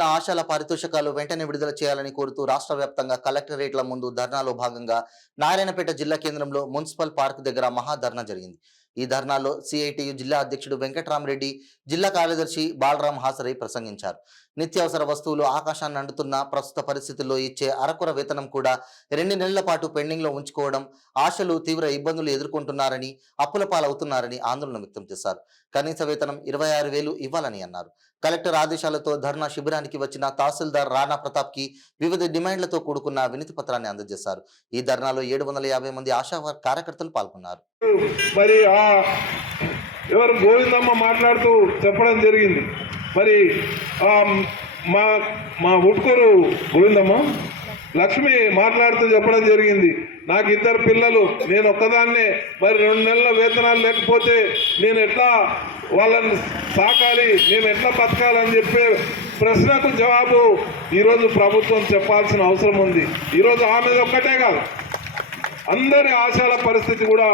ఉన్న ఆశాల పారితోషికాలు వెంటనే విడుదల చేయాలని కోరుతూ రాష్ట్ర వ్యాప్తంగా కలెక్టరేట్ల ముందు ధర్నాలో భాగంగా నారాయణపేట జిల్లా కేంద్రంలో మున్సిపల్ పార్క్ దగ్గర మహాధర్నా జరిగింది. ఈ ధర్నాలో సిఐటియు జిల్లా అధ్యక్షుడు వెంకటరామరెడ్డి, జిల్లా కార్యదర్శి బాలరాం హాజరై ప్రసంగించారు. నిత్యావసర వస్తువులు ఆకాశాన్ని అంటుతున్న ప్రస్తుత పరిస్థితుల్లో ఇచ్చే అరకొర వేతనం కూడా 2 నెలల పాటు పెండింగ్ లో ఉంచుకోవడం, ఆశలు తీవ్ర ఇబ్బందులు ఎదుర్కొంటున్నారని, అప్పుల పాలవుతున్నారని ఆందోళన వ్యక్తం చేశారు. కనీస వేతనం 26,000 ఇవ్వాలని అన్నారు. కలెక్టర్ ఆదేశాలతో ధర్నా శిబిరానికి వచ్చిన తహసీల్దార్ రాణా ప్రతాప్ కి వివిధ డిమాండ్లతో కూడుకున్న వినతి పత్రాన్ని అందజేశారు. ఈ ధర్నాలో 750 మంది ఆశా కార్యకర్తలు పాల్గొన్నారు. మరి ఎవరు గోవిందమ్మ మాట్లాడుతూ చెప్పడం జరిగింది. మరి మా ఉట్కూరు గోవిందమ్మ లక్ష్మి మాట్లాడుతూ చెప్పడం జరిగింది, నాకు 2 పిల్లలు, నేను ఒక్కదాన్నే, మరి 2 నెలల వేతనాలు లేకపోతే నేను ఎట్లా వాళ్ళని సాకాలి, మేము ఎట్లా బతకాలని చెప్పే ప్రశ్నకు జవాబు ఈరోజు ప్రభుత్వం చెప్పాల్సిన అవసరం ఉంది. ఈరోజు ఆమె ఒక్కటే కాదు, అందరి ఆశల పరిస్థితి కూడా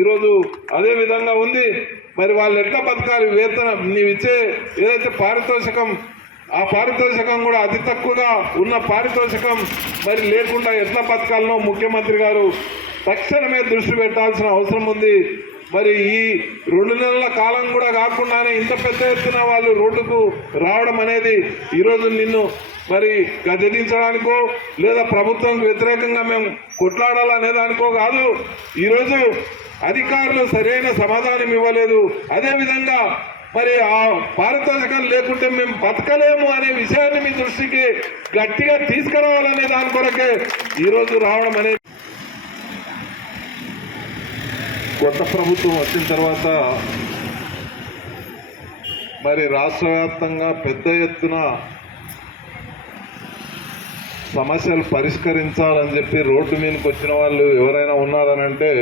ఈరోజు అదే విధంగా ఉంది. మరి వాళ్ళు ఎట్లా బతకాలి, వేతనం నీవిచ్చే ఏదైతే పారితోషికం, ఆ పారితోషికం కూడా అతి తక్కువగా ఉన్న పారితోషికం మరి లేకుండా ఎట్లా బతకాలనో ముఖ్యమంత్రి గారు తక్షణమే దృష్టి పెట్టాల్సిన అవసరం ఉంది. మరి ఈ 2 నెలల కాలం కూడా కాకుండానే ఇంత పెద్ద ఎత్తున వాళ్ళు రోడ్డుకు రావడం అనేది ఈరోజు నిన్ను మరి గద్దెదించడానికో లేదా ప్రభుత్వం వ్యతిరేకంగా మేము కొట్లాడాలనే దానికో కాదు. ఈరోజు అధికారులు సరైన సమాధానం ఇవ్వలేదు. అదేవిధంగా మరి ఆ పారితోషికం లేకుంటే మేము బతకలేము అనే విషయాన్ని మీ దృష్టికి గట్టిగా తీసుకురావాలనే దాని కొరకే ఈరోజు రావడం అనేది. కొత్త ప్రభుత్వం వచ్చిన తర్వాత మరి రాష్ట్ర వ్యాప్తంగా పెద్ద ఎత్తున సమస్యలు పరిష్కరించాలని చెప్పి రోడ్డు మీదకి వచ్చిన వాళ్ళు ఎవరైనా ఉన్నారని అంటే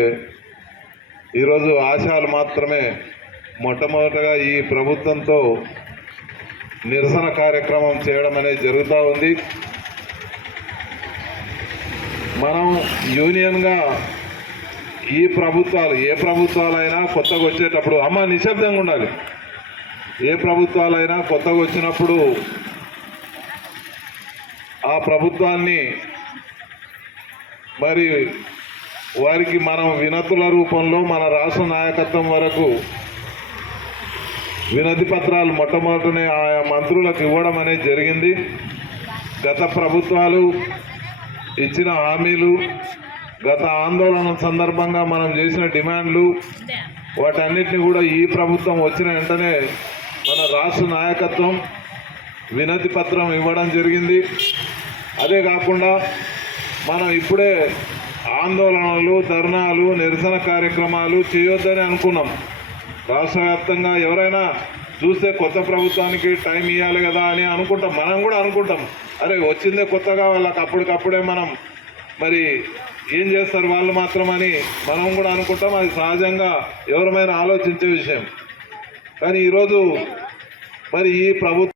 ఈరోజు ఆశయాలు మాత్రమే. మొట్టమొదటగా ఈ ప్రభుత్వంతో నిరసన కార్యక్రమం చేయడం అనేది జరుగుతూ ఉంది. మనం యూనియన్గా ఈ ప్రభుత్వాలు, ఏ ప్రభుత్వాలైనా కొత్తగా వచ్చేటప్పుడు అమ్మ నిశ్శబ్దంగా ఉండాలి. ఏ ప్రభుత్వాలైనా కొత్తగా వచ్చినప్పుడు ఆ ప్రభుత్వాన్ని మరి వారికి మనం వినతుల రూపంలో మన రాష్ట్ర నాయకత్వం వరకు వినతి పత్రాలు మొట్టమొదటనే ఆయా మంత్రులకు ఇవ్వడం అనేది జరిగింది. గత ప్రభుత్వాలు ఇచ్చిన హామీలు, గత ఆందోళన సందర్భంగా మనం చేసిన డిమాండ్లు, వాటన్నిటిని కూడా ఈ ప్రభుత్వం వచ్చిన వెంటనే మన రాష్ట్ర నాయకత్వం వినతి పత్రం ఇవ్వడం జరిగింది. అదే కాకుండా మనం ఇప్పుడే ఆందోళనలు, ధర్నాలు, నిరసన కార్యక్రమాలు చేయొద్దని అనుకున్నాం. రాష్ట్ర వ్యాప్తంగా ఎవరైనా చూస్తే కొత్త ప్రభుత్వానికి టైం ఇవ్వాలి కదా అని అనుకుంటాం. మనం కూడా అనుకుంటాం, అరే వచ్చిందే కొత్తగా, వాళ్ళకి అప్పటికప్పుడే మనం మరి ఏం చేస్తారు వాళ్ళు మాత్రం అని మనం కూడా అనుకుంటాం. అది సహజంగా ఎవరమైనా ఆలోచించే విషయం. కానీ ఈరోజు మరి ఈ ప్రభుత్వం